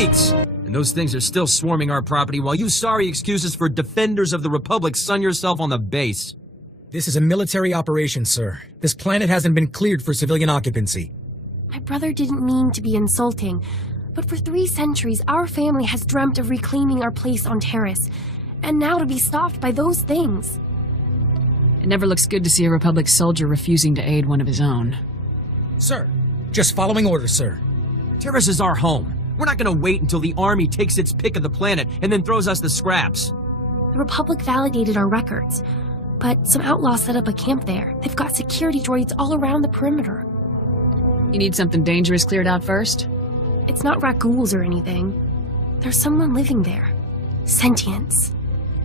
weeks. And those things are still swarming our property while you sorry excuses for defenders of the Republic sun yourself on the base. This is a military operation, sir. This planet hasn't been cleared for civilian occupancy. My brother didn't mean to be insulting, but for 3 centuries our family has dreamt of reclaiming our place on Taris, and now to be stopped by those things. It never looks good to see a Republic soldier refusing to aid one of his own. Sir, just following orders, sir. Taris is our home. We're not gonna wait until the army takes its pick of the planet and then throws us the scraps. The Republic validated our records, but some outlaws set up a camp there. They've got security droids all around the perimeter. You need something dangerous cleared out first? It's not raccoons or anything. There's someone living there. Sentience.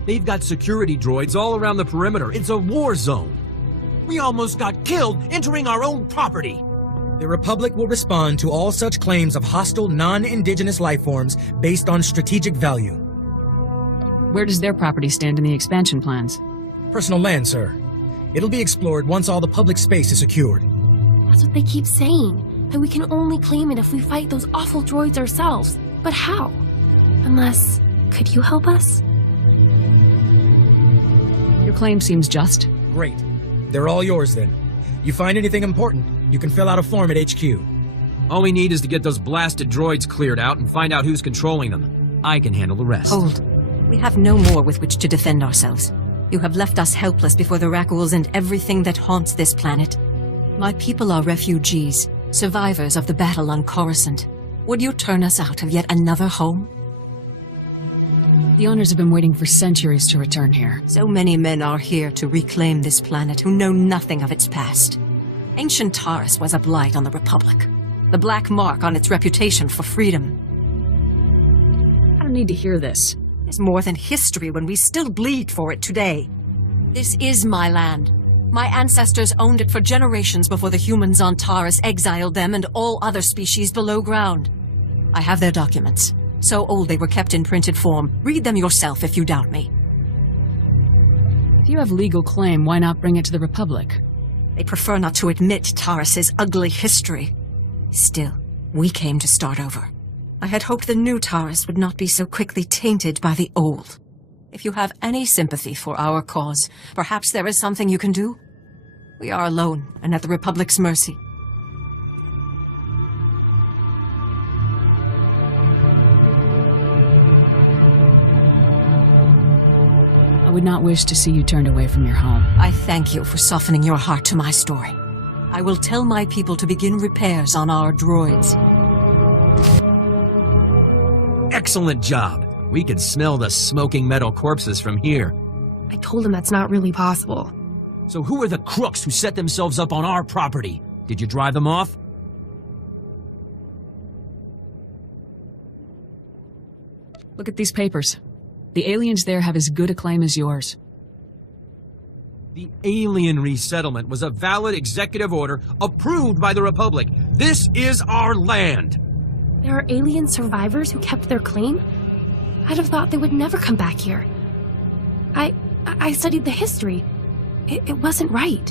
They've got security droids all around the perimeter. It's a war zone. We almost got killed entering our own property. The Republic will respond to all such claims of hostile, non-indigenous life forms based on strategic value. Where does their property stand in the expansion plans? Personal land, sir. It'll be explored once all the public space is secured. That's what they keep saying, that we can only claim it if we fight those awful droids ourselves. But how? Unless, could you help us? Your claim seems just. Great. They're all yours then. You find anything important, you can fill out a form at HQ. All we need is to get those blasted droids cleared out and find out who's controlling them. I can handle the rest. Hold. We have no more with which to defend ourselves. You have left us helpless before the Rackhools and everything that haunts this planet. My people are refugees, survivors of the battle on Coruscant. Would you turn us out of yet another home? The owners have been waiting for centuries to return here. So many men are here to reclaim this planet who know nothing of its past. Ancient Taris was a blight on the Republic, the black mark on its reputation for freedom. I don't need to hear this. It's more than history when we still bleed for it today. This is my land. My ancestors owned it for generations before the humans on Taris exiled them and all other species below ground. I have their documents. So old they were kept in printed form. Read them yourself if you doubt me. If you have legal claim, why not bring it to the Republic? They prefer not to admit Taris's ugly history. Still, we came to start over. I had hoped the new Taris would not be so quickly tainted by the old. If you have any sympathy for our cause, perhaps there is something you can do? We are alone and at the Republic's mercy. I would not wish to see you turned away from your home. I thank you for softening your heart to my story. I will tell my people to begin repairs on our droids. Excellent job. We can smell the smoking metal corpses from here. I told him that's not really possible. So who are the crooks who set themselves up on our property? Did you drive them off? Look at these papers. The aliens there have as good a claim as yours. The alien resettlement was a valid executive order approved by the Republic. This is our land. There are alien survivors who kept their claim? I'd have thought they would never come back here. I studied the history. It wasn't right.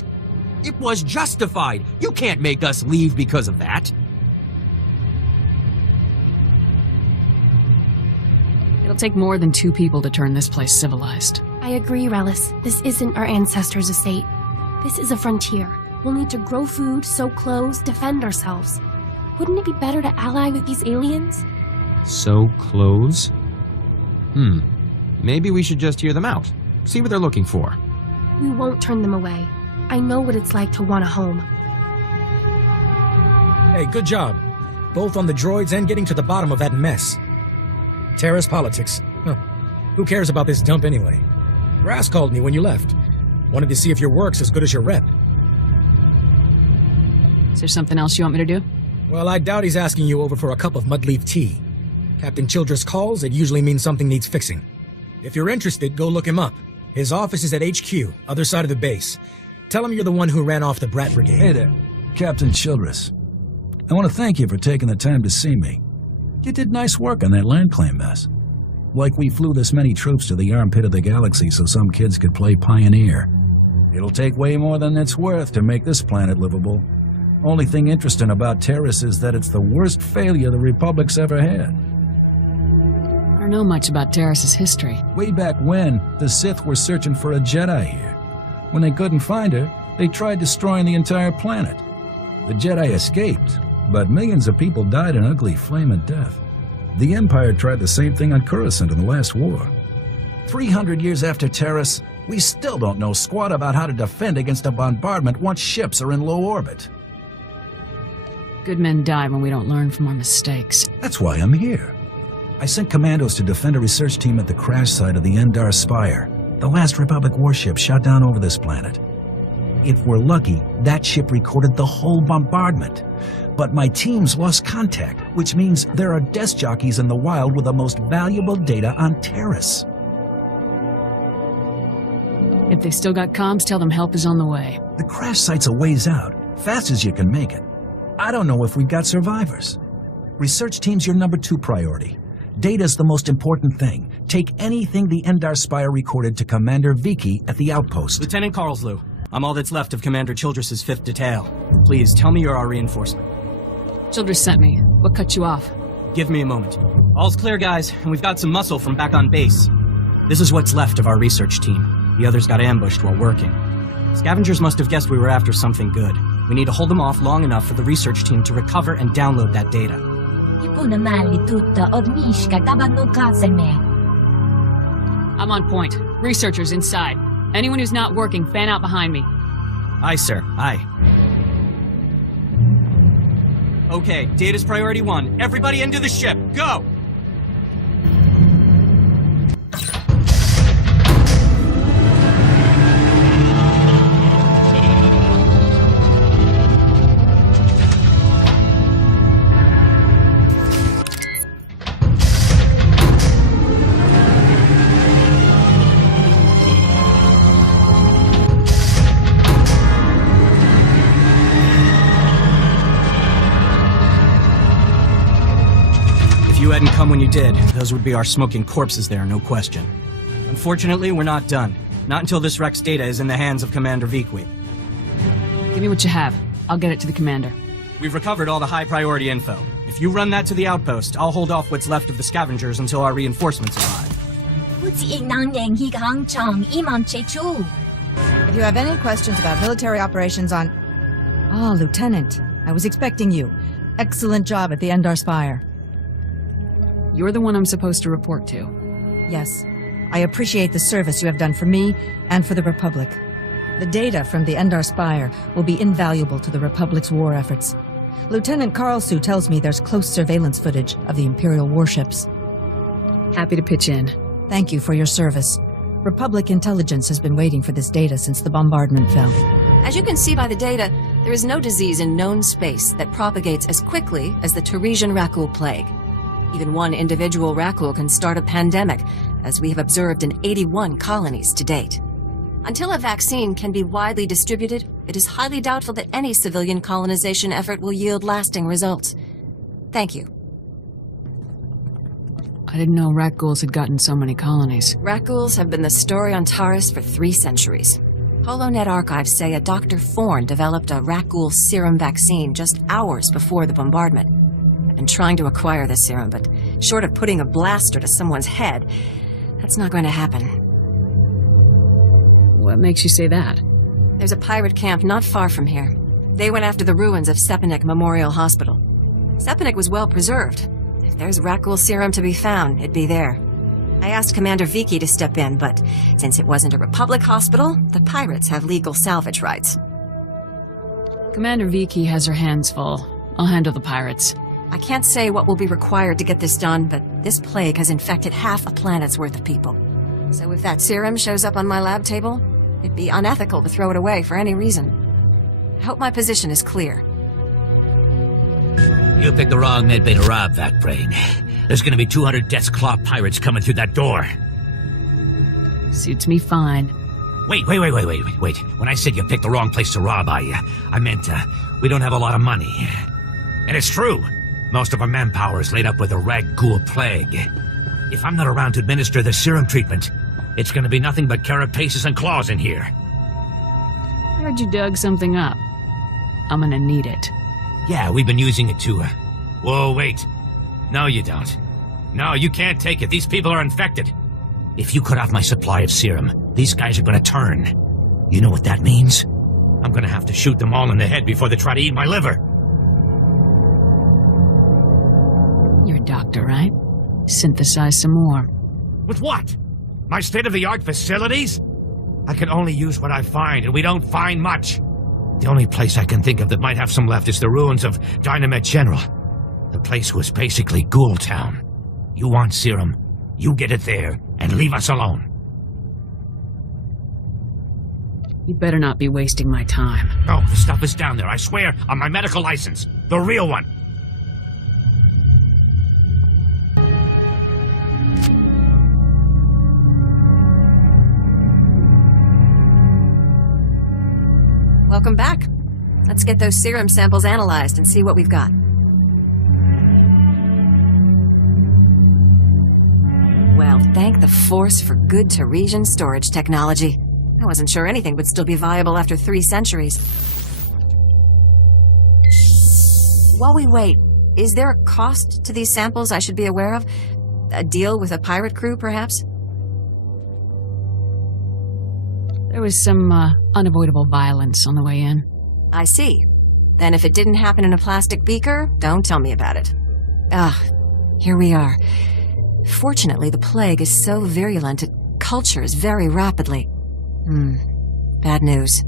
It was justified. You can't make us leave because of that. It'll take more than 2 people to turn this place civilized. I agree, Relis. This isn't our ancestors' estate. This is a frontier. We'll need to grow food, sew clothes, defend ourselves. Wouldn't it be better to ally with these aliens? Sew clothes? Maybe we should just hear them out. See what they're looking for. We won't turn them away. I know what it's like to want a home. Hey, good job. Both on the droids and getting to the bottom of that mess. Taris politics. Huh. Who cares about this dump anyway? Grass called me when you left. Wanted to see if your work's as good as your rep. Is there something else you want me to do? Well, I doubt he's asking you over for a cup of mudleaf tea. Captain Childress calls, it usually means something needs fixing. If you're interested, go look him up. His office is at HQ, other side of the base. Tell him you're the one who ran off the Brat Brigade. Hey there, Captain Childress. I want to thank you for taking the time to see me. You did nice work on that land claim mess. Like we flew this many troops to the armpit of the galaxy so some kids could play pioneer. It'll take way more than it's worth to make this planet livable. Only thing interesting about Taris is that it's the worst failure the Republic's ever had. don't know much about Taris's history. Way back when, the Sith were searching for a Jedi here. When they couldn't find her, they tried destroying the entire planet. The Jedi escaped, but millions of people died an ugly flaming death. The Empire tried the same thing on Coruscant in the last war. 300 years after Taris, we still don't know squat about how to defend against a bombardment once ships are in low orbit. Good men die when we don't learn from our mistakes. That's why I'm here. I sent commandos to defend a research team at the crash site of the Endar Spire, the last Republic warship shot down over this planet. If we're lucky, that ship recorded the whole bombardment. But my team's lost contact, which means there are desk jockeys in the wild with the most valuable data on Taris. If they still got comms, tell them help is on the way. The crash site's a ways out, fast as you can make it. I don't know if we've got survivors. Research team's your number 2 priority. Data's the most important thing. Take anything the Endar Spire recorded to Commander Vicky at the outpost. Lieutenant Carlslew, I'm all that's left of Commander Childress's 5th detail. Please, tell me you're our reinforcement. Childress sent me. What cut you off? Give me a moment. All's clear, guys, and we've got some muscle from back on base. This is what's left of our research team. The others got ambushed while working. Scavengers must have guessed we were after something good. We need to hold them off long enough for the research team to recover and download that data. I'm on point. Researchers inside. Anyone who's not working, fan out behind me. Aye, sir. Aye. Okay, data's priority 1. Everybody into the ship. Go! If you hadn't come when you did, those would be our smoking corpses there, no question. Unfortunately, we're not done. Not until this Rex data is in the hands of Commander Vicky. Give me what you have. I'll get it to the commander. We've recovered all the high-priority info. If you run that to the outpost, I'll hold off what's left of the scavengers until our reinforcements arrive. If you have any questions about military operations on... Ah, Lieutenant. I was expecting you. Excellent job at the Endar Spire. You're the one I'm supposed to report to. Yes. I appreciate the service you have done for me and for the Republic. The data from the Endar Spire will be invaluable to the Republic's war efforts. Lieutenant Carlslew tells me there's close surveillance footage of the Imperial warships. Happy to pitch in. Thank you for your service. Republic intelligence has been waiting for this data since the bombardment fell. As you can see by the data, there is no disease in known space that propagates as quickly as the Tarisian Rakul plague. Even one individual Rakul can start a pandemic, as we have observed in 81 colonies to date. Until a vaccine can be widely distributed, it is highly doubtful that any civilian colonization effort will yield lasting results. Thank you. I didn't know Rakuls had gotten so many colonies. Rakuls have been the story on Taris for 3 centuries. HoloNet archives say a Dr. Forn developed a Rakul serum vaccine just hours before the bombardment. I've been trying to acquire the serum, but short of putting a blaster to someone's head, that's not going to happen. What makes you say that? There's a pirate camp not far from here. They went after the ruins of Sepanik Memorial Hospital. Sepanik was well preserved. If there's Rakul serum to be found, it'd be there. I asked Commander Vicky to step in, but since it wasn't a Republic hospital, the pirates have legal salvage rights. Commander Vicky has her hands full. I'll handle the pirates. I can't say what will be required to get this done, but this plague has infected half a planet's worth of people. So if that serum shows up on my lab table, it'd be unethical to throw it away for any reason. I hope my position is clear. You picked the wrong medbay to rob that brain. There's gonna be 200 Death's Claw pirates coming through that door. Suits me fine. Wait. When I said you picked the wrong place to rob, I meant, we don't have a lot of money. And it's true. Most of our manpower is laid up with the Rag-Ghoul plague. If I'm not around to administer the serum treatment, it's gonna be nothing but carapaces and claws in here. I heard you dug something up. I'm gonna need it. Yeah, we've been using it to, Whoa, wait. No, you don't. No, you can't take it. These people are infected. If you cut off my supply of serum, these guys are gonna turn. You know what that means? I'm gonna have to shoot them all in the head before they try to eat my liver. You're a doctor, right? Synthesize some more. With what? My state-of-the-art facilities? I can only use what I find, and we don't find much. The only place I can think of that might have some left is the ruins of Dynamet General. The place was basically Ghoul Town. You want serum, you get it there, and leave us alone. You better not be wasting my time. No, the stuff is down there, I swear, on my medical license. The real one. Welcome back. Let's get those serum samples analyzed and see what we've got. Well, thank the Force for good Tarisian storage technology. I wasn't sure anything would still be viable after 3 centuries. While we wait, is there a cost to these samples I should be aware of? A deal with a pirate crew, perhaps? There was some, unavoidable violence on the way in. I see. Then if it didn't happen in a plastic beaker, don't tell me about it. Here we are. Fortunately, the plague is so virulent it cultures very rapidly. Bad news.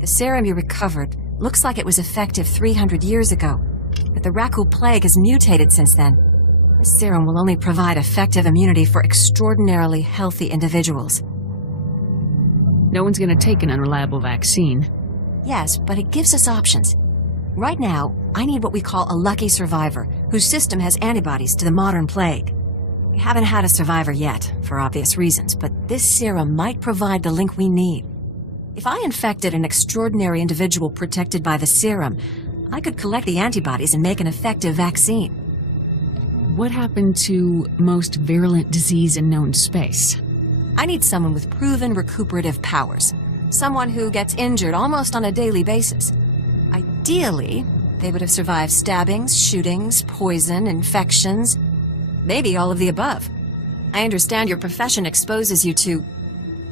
The serum you recovered looks like it was effective 300 years ago, but the Rakul plague has mutated since then. This serum will only provide effective immunity for extraordinarily healthy individuals. No one's gonna take an unreliable vaccine. Yes, but it gives us options. Right now, I need what we call a lucky survivor, whose system has antibodies to the modern plague. We haven't had a survivor yet, for obvious reasons, but this serum might provide the link we need. If I infected an extraordinary individual protected by the serum, I could collect the antibodies and make an effective vaccine. What happened to most virulent disease in known space? I need someone with proven recuperative powers. Someone who gets injured almost on a daily basis. Ideally, they would have survived stabbings, shootings, poison, infections, maybe all of the above. I understand your profession exposes you to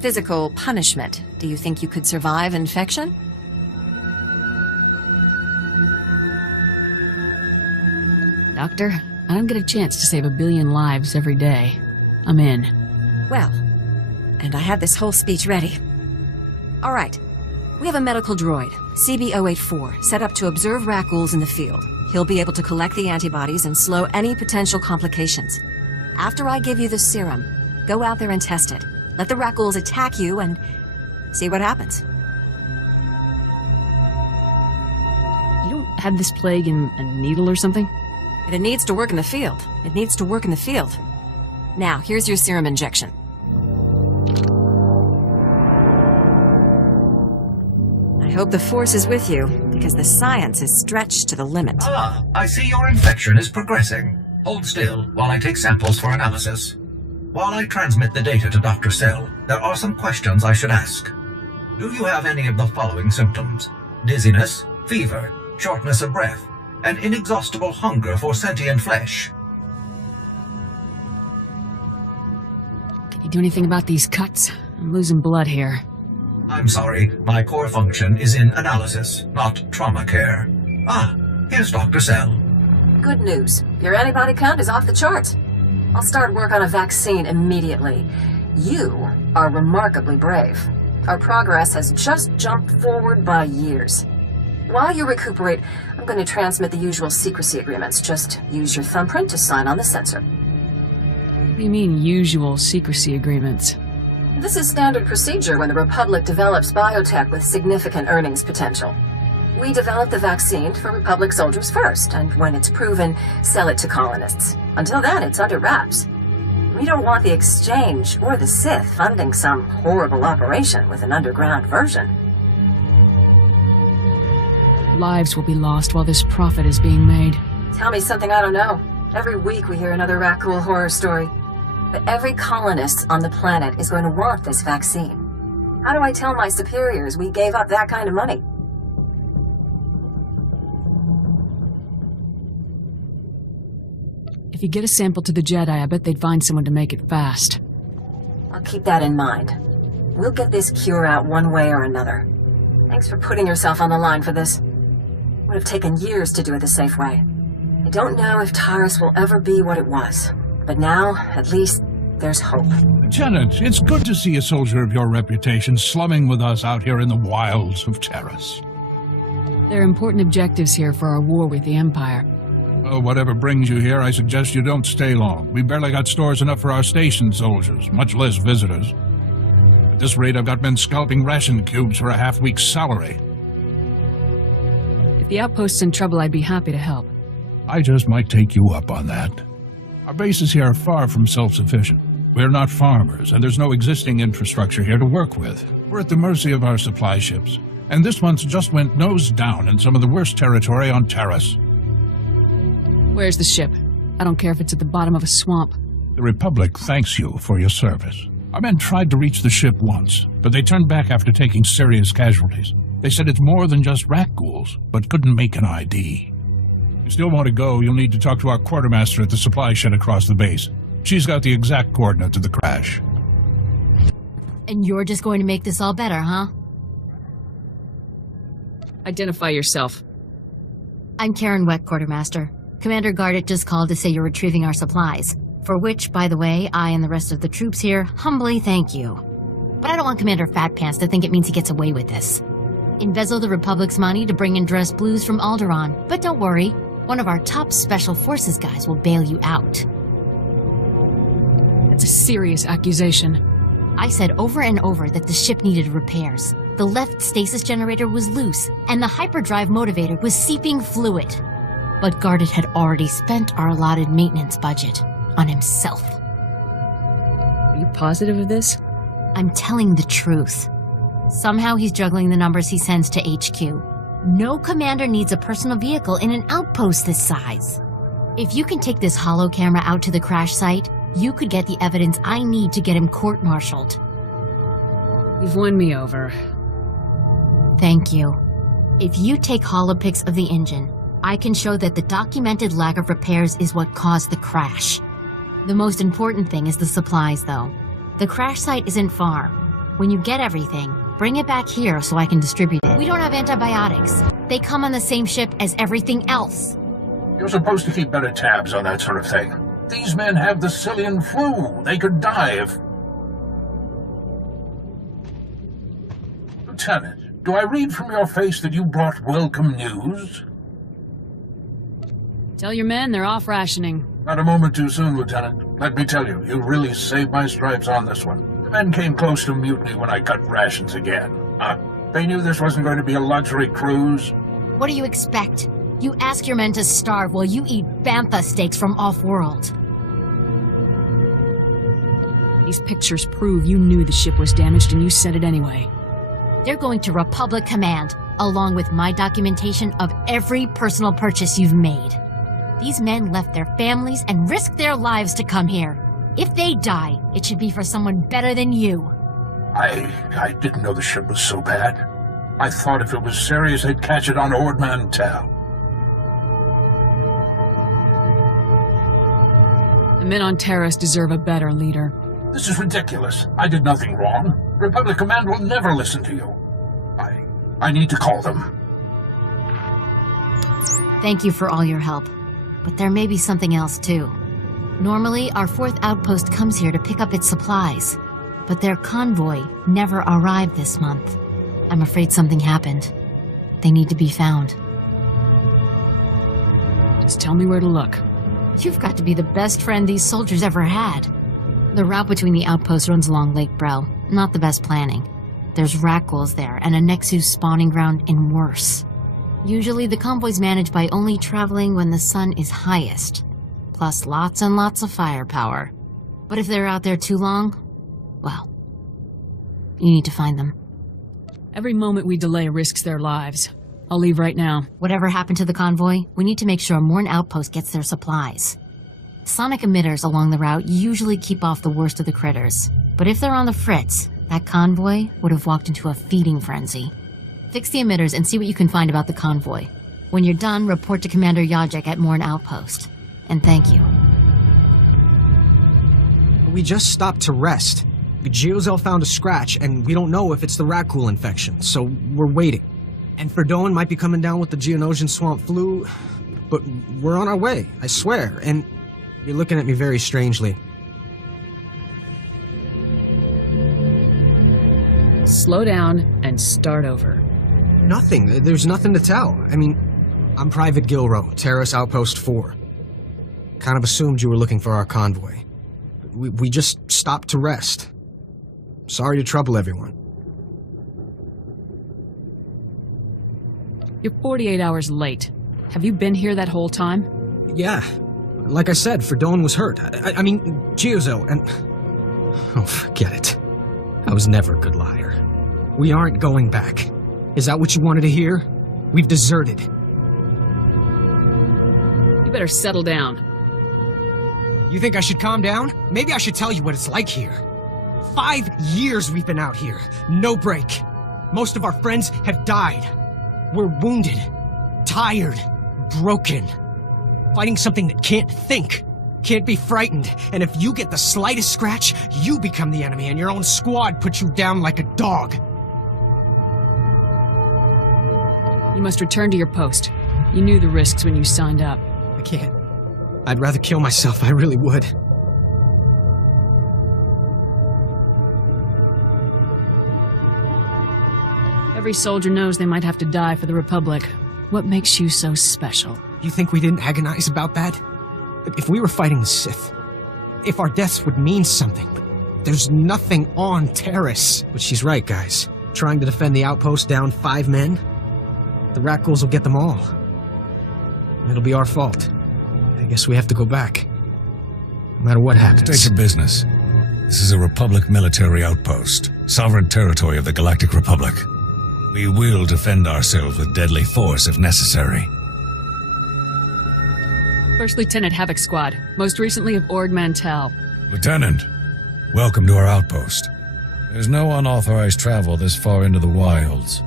physical punishment. Do you think you could survive infection? Doctor, I don't get a chance to save 1 billion lives every day. I'm in. Well, and I had this whole speech ready. All right. We have a medical droid, CB-084, set up to observe Rakuls in the field. He'll be able to collect the antibodies and slow any potential complications. After I give you the serum, go out there and test it. Let the Rakuls attack you and see what happens. You don't have this plague in a needle or something? If it needs to work in the field, it needs to work in the field. Now, here's your serum injection. I hope the Force is with you, because the science is stretched to the limit. I see your infection is progressing. Hold still while I take samples for analysis. While I transmit the data to Dr. Cell, there are some questions I should ask. Do you have any of the following symptoms? Dizziness, fever, shortness of breath, and inexhaustible hunger for sentient flesh? Can you do anything about these cuts? I'm losing blood here. I'm sorry, my core function is in analysis, not trauma care. Here's Dr. Cell. Good news. Your antibody count is off the charts. I'll start work on a vaccine immediately. You are remarkably brave. Our progress has just jumped forward by years. While you recuperate, I'm going to transmit the usual secrecy agreements. Just use your thumbprint to sign on the sensor. What do you mean, usual secrecy agreements? This is standard procedure when the Republic develops biotech with significant earnings potential. We develop the vaccine for Republic soldiers first, and when it's proven, sell it to colonists. Until then, it's under wraps. We don't want the Exchange or the Sith funding some horrible operation with an underground version. Lives will be lost while this profit is being made. Tell me something I don't know. Every week we hear another Rakul horror story. But every colonist on the planet is going to want this vaccine. How do I tell my superiors we gave up that kind of money? If you get a sample to the Jedi, I bet they'd find someone to make it fast. I'll keep that in mind. We'll get this cure out one way or another. Thanks for putting yourself on the line for this. Would have taken years to do it the safe way. I don't know if Taris will ever be what it was, but now, at least, there's hope. Lieutenant, it's good to see a soldier of your reputation slumming with us out here in the wilds of Taris. There are important objectives here for our war with the Empire. Well, whatever brings you here, I suggest you don't stay long. We barely got stores enough for our station soldiers, much less visitors. At this rate, I've got men scalping ration cubes for a half-week's salary. If the outpost's in trouble, I'd be happy to help. I just might take you up on that. Our bases here are far from self-sufficient. We're not farmers, and there's no existing infrastructure here to work with. We're at the mercy of our supply ships. And this month just went nose down in some of the worst territory on Taris. Where's the ship? I don't care if it's at the bottom of a swamp. The Republic thanks you for your service. Our men tried to reach the ship once, but they turned back after taking serious casualties. They said it's more than just rat ghouls, but couldn't make an ID. If you still want to go, you'll need to talk to our quartermaster at the supply shed across the base. She's got the exact coordinates of the crash. And you're just going to make this all better, huh? Identify yourself. I'm Karen Weck, Quartermaster. Commander Gardet just called to say you're retrieving our supplies, for which, by the way, I and the rest of the troops here humbly thank you. But I don't want Commander Fat Pants to think it means he gets away with this. Embezzle the Republic's money to bring in dressed blues from Alderaan, but don't worry, one of our top Special Forces guys will bail you out. That's a serious accusation. I said over and over that the ship needed repairs. The left stasis generator was loose, and the hyperdrive motivator was seeping fluid. But Gardet had already spent our allotted maintenance budget on himself. Are you positive of this? I'm telling the truth. Somehow he's juggling the numbers he sends to HQ. No commander needs a personal vehicle in an outpost this size. If you can take this holo camera out to the crash site, you could get the evidence I need to get him court-martialed. You've won me over. Thank you. If you take holopics of the engine, I can show that the documented lack of repairs is what caused the crash. The most important thing is the supplies, though. The crash site isn't far. When you get everything, bring it back here so I can distribute it. We don't have antibiotics. They come on the same ship as everything else. You're supposed to keep better tabs on that sort of thing. These men have the Cillian flu. They could die if... Lieutenant, do I read from your face that you brought welcome news? Tell your men they're off rationing. Not a moment too soon, Lieutenant. Let me tell you, you really saved my stripes on this one. The men came close to mutiny when I cut rations again. They knew this wasn't going to be a luxury cruise. What do you expect? You ask your men to starve while you eat bantha steaks from off-world. These pictures prove you knew the ship was damaged and you sent it anyway. They're going to Republic Command, along with my documentation of every personal purchase you've made. These men left their families and risked their lives to come here. If they die, it should be for someone better than you. I didn't know the ship was so bad. I thought if it was serious, they'd catch it on Ord Mantell. The men on Taris deserve a better leader. This is ridiculous. I did nothing wrong. Republic Command will never listen to you. I need to call them. Thank you for all your help. But there may be something else, too. Normally, our 4th outpost comes here to pick up its supplies. But their convoy never arrived this month. I'm afraid something happened. They need to be found. Just tell me where to look. You've got to be the best friend these soldiers ever had. The route between the outposts runs along Lake Brel. Not the best planning. There's rat ghouls there, and a Nexus spawning ground in worse. Usually the convoy's managed by only traveling when the sun is highest. Plus lots and lots of firepower. But if they're out there too long, well, you need to find them. Every moment we delay risks their lives. I'll leave right now. Whatever happened to the convoy, we need to make sure Morn Outpost gets their supplies. Sonic emitters along the route usually keep off the worst of the critters. But if they're on the fritz, that convoy would have walked into a feeding frenzy. Fix the emitters and see what you can find about the convoy. When you're done, report to Commander Yajek at Morn Outpost. And thank you. We just stopped to rest. Geozel found a scratch, and we don't know if it's the rat ghoul infection, so we're waiting. And Verdone might be coming down with the Geonosian swamp flu, but we're on our way, I swear, and you're looking at me very strangely. Slow down and start over. Nothing. There's nothing to tell. I mean, I'm Private Gilrow, Taris Outpost 4. Kind of assumed you were looking for our convoy. We just stopped to rest. Sorry to trouble everyone. You're 48 hours late. Have you been here that whole time? Yeah. Like I said, Verdone was hurt. I mean, Geozel, and... Oh, forget it. I was never a good liar. We aren't going back. Is that what you wanted to hear? We've deserted. You better settle down. You think I should calm down? Maybe I should tell you what it's like here. 5 years we've been out here. No break. Most of our friends have died. We're wounded, tired, broken. Fighting something that can't think, can't be frightened. And if you get the slightest scratch, you become the enemy and your own squad puts you down like a dog. You must return to your post. You knew the risks when you signed up. I can't. I'd rather kill myself, I really would. Every soldier knows they might have to die for the Republic. What makes you so special? You think we didn't agonize about that? If we were fighting the Sith, if our deaths would mean something, but there's nothing on Taris. But she's right, guys. Trying to defend the outpost down 5 men? The rat ghouls will get them all. It'll be our fault. I guess we have to go back. No matter what happens. State your business. This is a Republic military outpost, sovereign territory of the Galactic Republic. We will defend ourselves with deadly force if necessary. First Lieutenant Havoc Squad, most recently of Ord Mantell. Lieutenant, welcome to our outpost. There's no unauthorized travel this far into the wilds.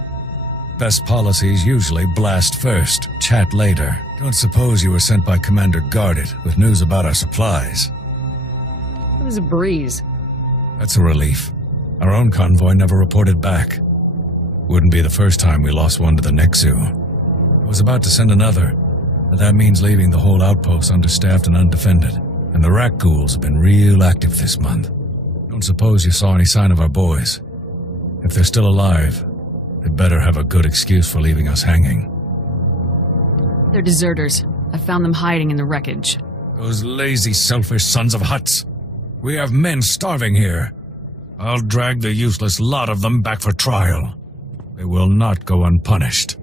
Best policies usually blast first, chat later. Don't suppose you were sent by Commander Guarded with news about our supplies. It was a breeze. That's a relief. Our own convoy never reported back. Wouldn't be the first time we lost one to the Nexu. I was about to send another, but that means leaving the whole outpost understaffed and undefended. And the rat ghouls have been real active this month. Don't suppose you saw any sign of our boys. If they're still alive, they better have a good excuse for leaving us hanging. They're deserters. I found them hiding in the wreckage. Those lazy, selfish sons of Hutts. We have men starving here. I'll drag the useless lot of them back for trial. They will not go unpunished.